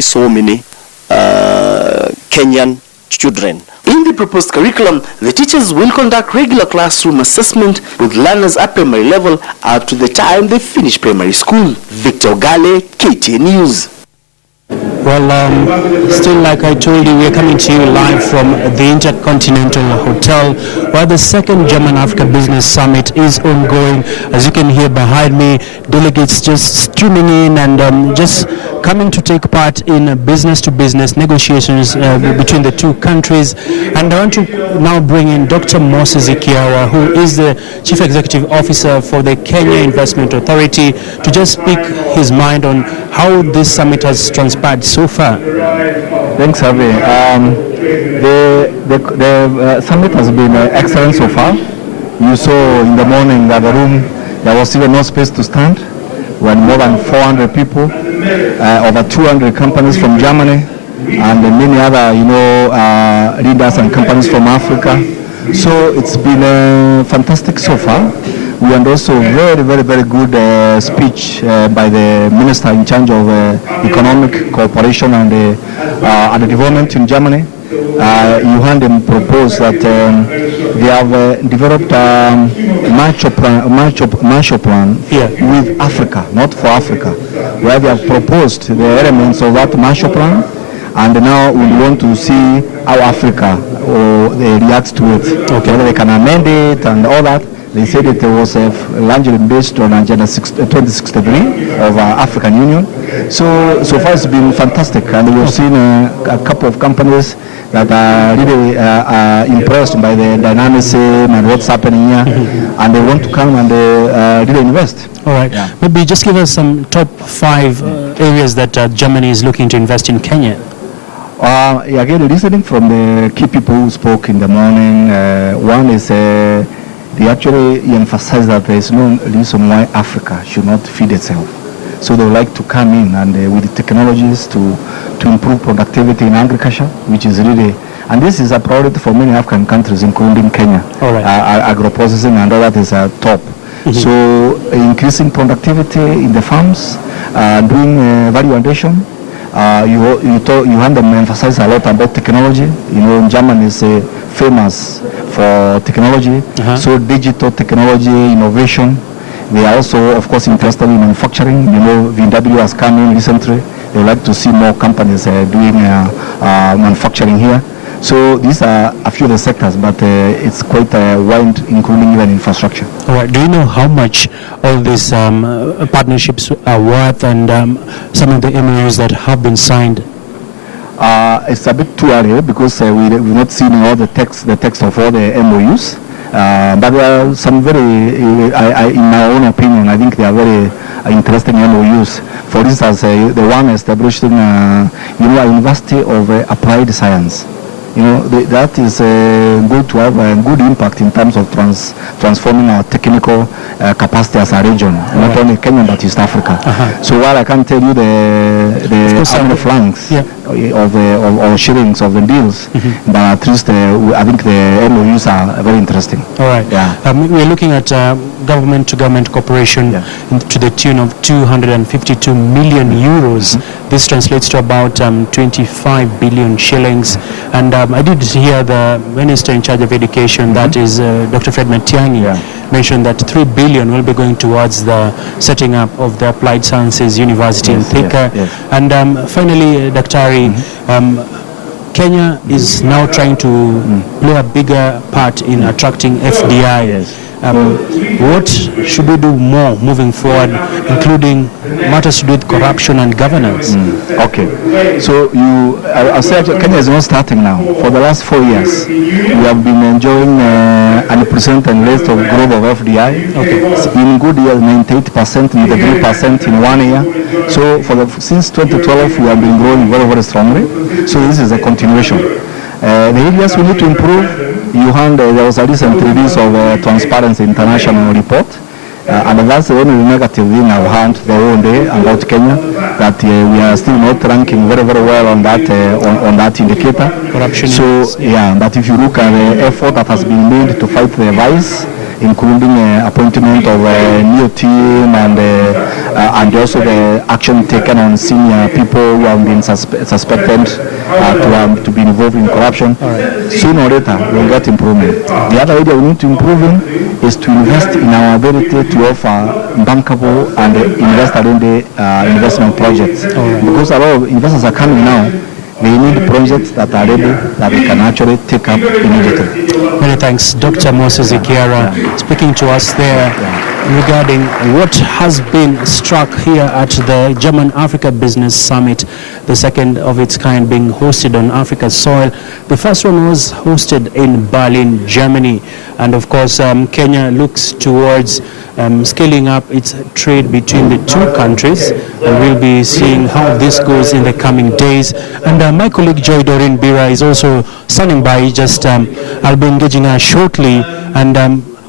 so many Kenyan children. In the proposed curriculum, the teachers will conduct regular classroom assessment with learners at primary level up to the time they finish primary school. Victor Gale, KTN News. Well, still like I told you, we're coming to you live from the Intercontinental Hotel, where the second German-Africa Business Summit is ongoing. As you can hear behind me, delegates just streaming in and just coming to take part in business-to-business negotiations between the two countries. And I want to now bring in Dr. Moses Ikiawa, who is the Chief Executive Officer for the Kenya Investment Authority, to just speak his mind on how this summit has transpired so far. Thanks, Harvey. The summit has been excellent so far. You saw in the morning that the room, there was even no space to stand. We had more than 400 people, over 200 companies from Germany, and many other, leaders and companies from Africa. So it's been fantastic so far. We had also very good speech by the minister in charge of economic cooperation and the development in Germany. Johan proposed that they have developed a Marshall Plan with Africa, not for Africa, where they have proposed the elements of that Marshall Plan, and now we want to see how Africa reacts to it, whether they can amend it and all that. They said it was largely based on Agenda 2063 of African Union. So far it's been fantastic, and we've seen a couple of companies that are really impressed by the dynamism and what's happening here, and they want to come and really invest. All right. Yeah. Maybe just give us some top 5 areas that Germany is looking to invest in Kenya. Again, listening from the key people who spoke in the morning, one is they actually emphasize that there is no reason why Africa should not feed itself. So they would like to come in and with the technologies to improve productivity in agriculture, which is really, and this is a priority for many African countries, including Kenya. All right. Agro-processing and all that is top. So increasing productivity in the farms, doing value addition. You had them emphasize a lot about technology. Germany is famous for technology, so digital technology, innovation. They are also, of course, interested in manufacturing. VW has come in recently. They would like to see more companies doing manufacturing here. So these are a few of the sectors, but it's quite wide, including even infrastructure. All right. Do you know how much all these partnerships are worth, and some of the MOUs that have been signed? It's a bit too early because we've not seen all the text of all the MOUs. But there are some very, in my own opinion, I think they are very interesting MOUs. For instance, the one established in a University of Applied Science. That is going to have a good impact in terms of transforming our technical capacity as a region, not only Kenya but East Africa. So while I can't tell you the how many flanks or shillings of the deals, but at least I think the MOUs are very interesting. All right. Yeah. We're looking at government-to-government cooperation to the tune of 252 million euros. This translates to about 25 billion shillings. And I did hear the Minister in charge of education, that is Dr. Fred Matiang'i, mentioned that 3 billion will be going towards the setting up of the Applied Sciences University in Thika. And finally, Dr. Ari, Kenya is now trying to play a bigger part in attracting FDI. What should we do more moving forward, including matters to do with corruption and governance? Okay, so I'll say Kenya is not starting now. For the last 4 years, we have been enjoying unprecedented rate of growth of FDI. In good years, 98%, 93% in 1 year. So since 2012, we have been growing very strongly. So this is a continuation. The areas we need to improve. There was a recent release of Transparency International report, and that's the only negative thing I've heard the whole day about Kenya, that we are still not ranking very well on that indicator. Corruption. So but if you look at the effort that has been made to fight the vice, including appointment of a new team and and also the action taken on senior people who have been suspected to be involved in corruption, sooner or later we'll get improvement. The other area we need to improve in is to invest in our ability to offer bankable and investor-friendly investment projects. Because a lot of investors are coming now, they need projects that are ready, that they can actually take up immediately. Many thanks. Dr. Moses Ikiara speaking to us there regarding what has been struck here at the German Africa Business Summit, the second of its kind being hosted on Africa's soil. The first one was hosted in Berlin, Germany. And of course, Kenya looks towards scaling up its trade between the two countries, and we'll be seeing how this goes in the coming days. And my colleague Joy Doreen Bira is also standing by. I'll be engaging her shortly. And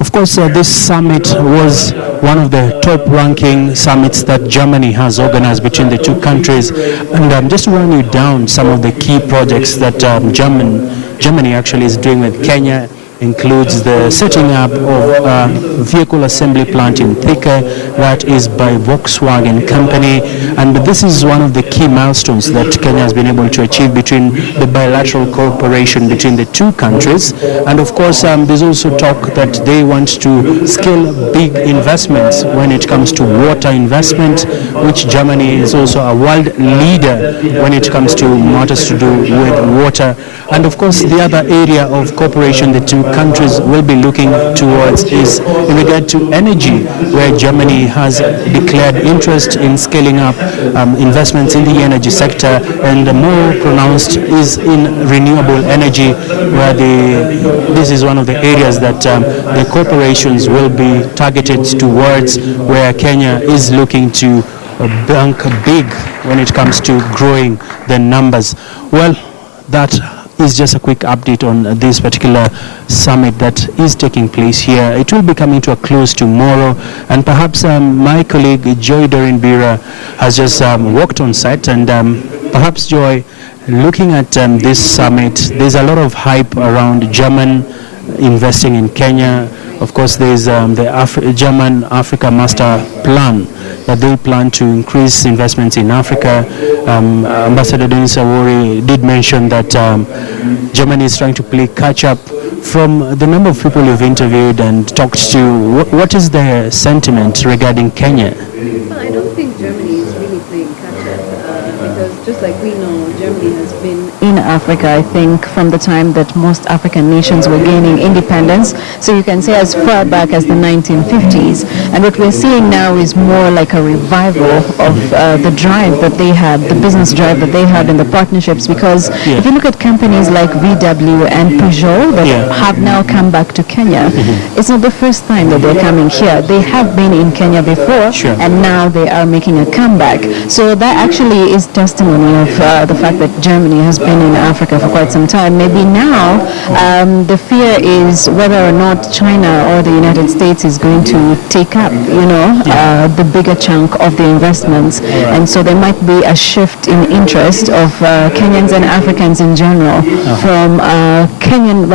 of course, this summit was one of the top-ranking summits that Germany has organized between the two countries. And just to run you down some of the key projects that Germany actually is doing with Kenya, includes the setting up of a vehicle assembly plant in Thika that is by Volkswagen company, and this is one of the key milestones that Kenya has been able to achieve between the bilateral cooperation between the two countries. And of course there's also talk that they want to scale big investments when it comes to water investment, which Germany is also a world leader when it comes to matters to do with water. And of course the other area of cooperation the two countries will be looking towards is in regard to energy, where Germany has declared interest in scaling up investments in the energy sector, and more pronounced is in renewable energy, where this is one of the areas that the corporations will be targeted towards, where Kenya is looking to bank big when it comes to growing the numbers. Well, that is just a quick update on this particular summit that is taking place here. It will be coming to a close tomorrow, and perhaps my colleague Joy Doreen Bira has just walked on site, and perhaps Joy, looking at this summit, there's a lot of hype around German investing in Kenya. Of course, there's the German Africa Master Plan that they plan to increase investments in Africa. Ambassador Denis Awori did mention that Germany is trying to play catch-up. From the number of people you've interviewed and talked to, what is their sentiment regarding Kenya? Well, I don't think Germany is really playing catch-up because just like we know, Germany has been in Africa, I think, from the time that most African nations were gaining independence. So you can say as far back as the 1950s. And what we're seeing now is more like a revival of the drive that they had, the business drive that they had in the partnerships. Because if you look at companies like VW and Peugeot that have now come back to Kenya, it's not the first time that they're coming here. They have been in Kenya before, and now they are making a comeback. So that actually is testimony of the fact that Germany has been in Africa for quite some time. Maybe now the fear is whether or not China or the United States is going to take up, the bigger chunk of the investments. And so there might be a shift in interest of Kenyans and Africans in general from Kenyan,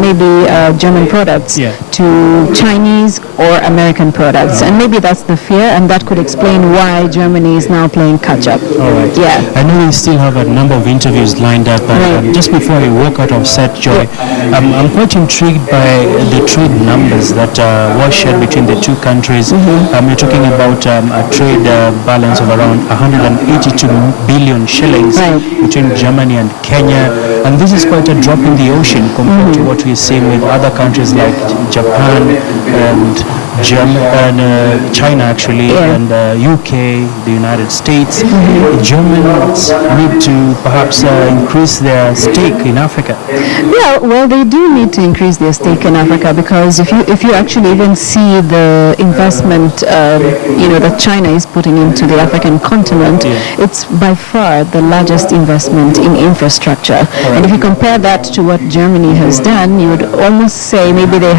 maybe German products to Chinese or American products. And maybe that's the fear, and that could explain why Germany is now playing catch-up. All right. Yeah. I know we still have a number of interviews lined up, but just before I walk out of set, Joy, I'm quite intrigued by the trade numbers that were shared between the two countries. You're talking about a trade balance of around 182 billion shillings between Germany and Kenya, and this is quite a drop in the ocean compared to what we're seeing with other countries like Japan and China actually, and UK, the United States. Germans need to perhaps increase their stake in Africa. Yeah, well, they do need to increase their stake in Africa, because if you actually even see the investment that China is putting into the African continent, it's by far the largest investment in infrastructure. And if you compare that to what Germany has done, you would almost say maybe they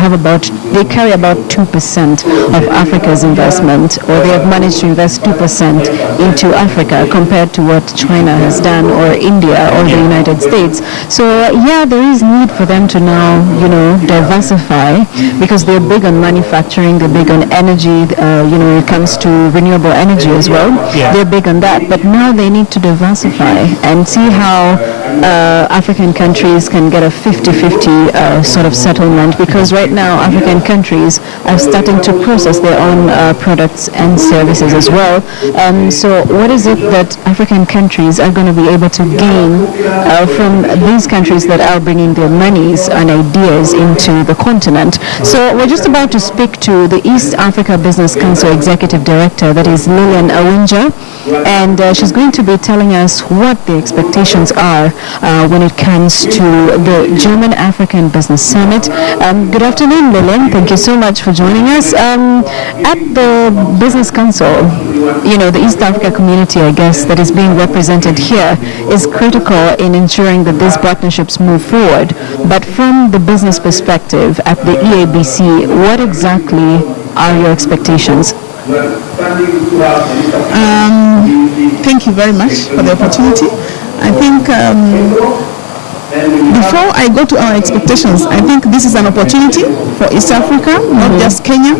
carry about 2% 2% of Africa's investment, or they have managed to invest 2% into Africa compared to what China has done, or India, or the United States. So yeah, there is need for them to now, diversify, because they're big on manufacturing, they're big on energy, when it comes to renewable energy as well. Yeah. They're big on that, but now they need to diversify and see how African countries can get a 50-50 sort of settlement, because right now African countries are starting to process their own products and services as well. So what is it that African countries are going to be able to gain from these countries that are bringing their monies and ideas into the continent? So we're just about to speak to the East Africa Business Council Executive Director, that is Lillian Awinja, and she's going to be telling us what the expectations are when it comes to the German African Business Summit. Good afternoon, Lillian. Thank you so much for joining us. At the Business Council, the East Africa community, I guess, that is being represented here is critical in ensuring that these partnerships move forward. But from the business perspective at the EABC, what exactly are your expectations? Thank you very much for the opportunity. I think before I go to our expectations, I think this is an opportunity for East Africa, not just Kenya.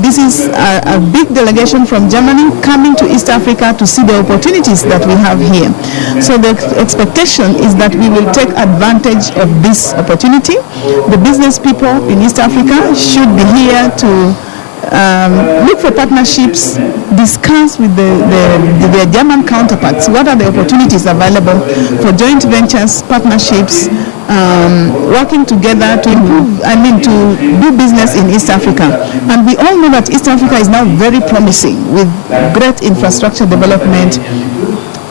This is a big delegation from Germany coming to East Africa to see the opportunities that we have here. So the expectation is that we will take advantage of this opportunity. The business people in East Africa should be here to look for partnerships, discuss with their German counterparts what are the opportunities available for joint ventures, partnerships, working together to improve, to do business in East Africa. And we all know that East Africa is now very promising with great infrastructure development,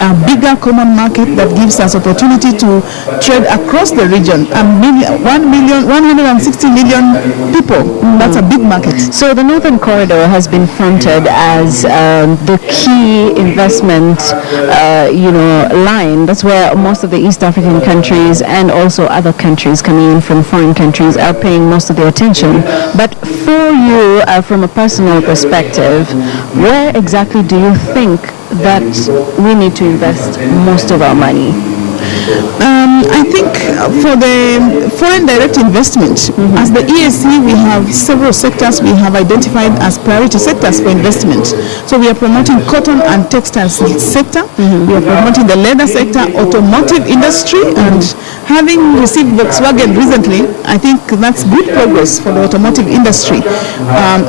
a bigger common market that gives us opportunity to trade across the region. 160 million people. That's a big market. So the Northern Corridor has been fronted as the key investment, line. That's where most of the East African countries and also other countries coming in from foreign countries are paying most of their attention. But for you, from a personal perspective, where exactly do you think that we need to invest most of our money? I think for the foreign direct investment, as the EAC, we have several sectors we have identified as priority sectors for investment. So we are promoting cotton and textiles sector, we are promoting the leather sector, automotive industry, and having received Volkswagen recently, I think that's good progress for the automotive industry.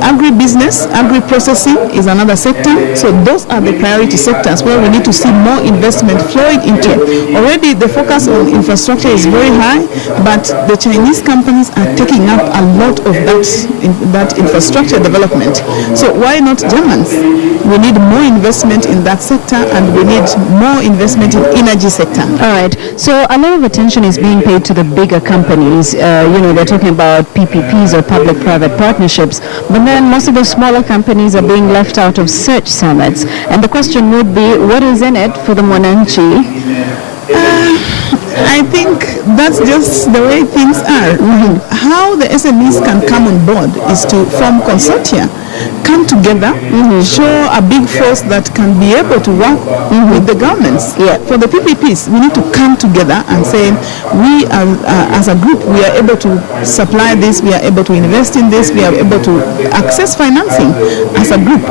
Agribusiness, agri-processing is another sector. So those are the priority sectors where we need to see more investment flowing into. Already the focus on infrastructure is very high, but the Chinese companies are taking up a lot of that infrastructure development. So why not Germans? We need more investment in that sector, and we need more investment in energy sector. All right. So a lot of attention is being paid to the bigger companies. They're talking about PPPs or public-private partnerships, but then most of the smaller companies are being left out of such summits. And the question would be, what is in it for the Mwananchi? I think that's just the way things are. How the SMEs can come on board is to form consortia, come together, show a big force that can be able to work with the governments. For the PPPs, we need to come together and say, we are, as a group, we are able to supply this, we are able to invest in this, we are able to access financing as a group.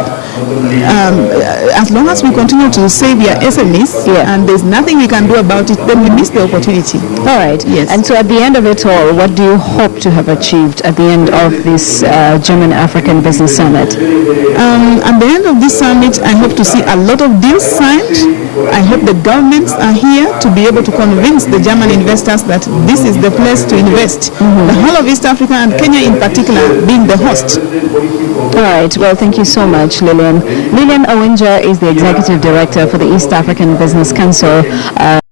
As long as we continue to say we are SMEs and there's nothing we can do about it, then we miss the opportunity. All right. Yes. And so at the end of it all, what do you hope to have achieved at the end of this German African Business Summit? At the end of this summit, I hope to see a lot of deals signed. I hope the governments are here to be able to convince the German investors that this is the place to invest. The whole of East Africa and Kenya in particular being the host. All right. Well, thank you so much, Lillian. Lillian Awinja is the Executive Director for the East African Business Council.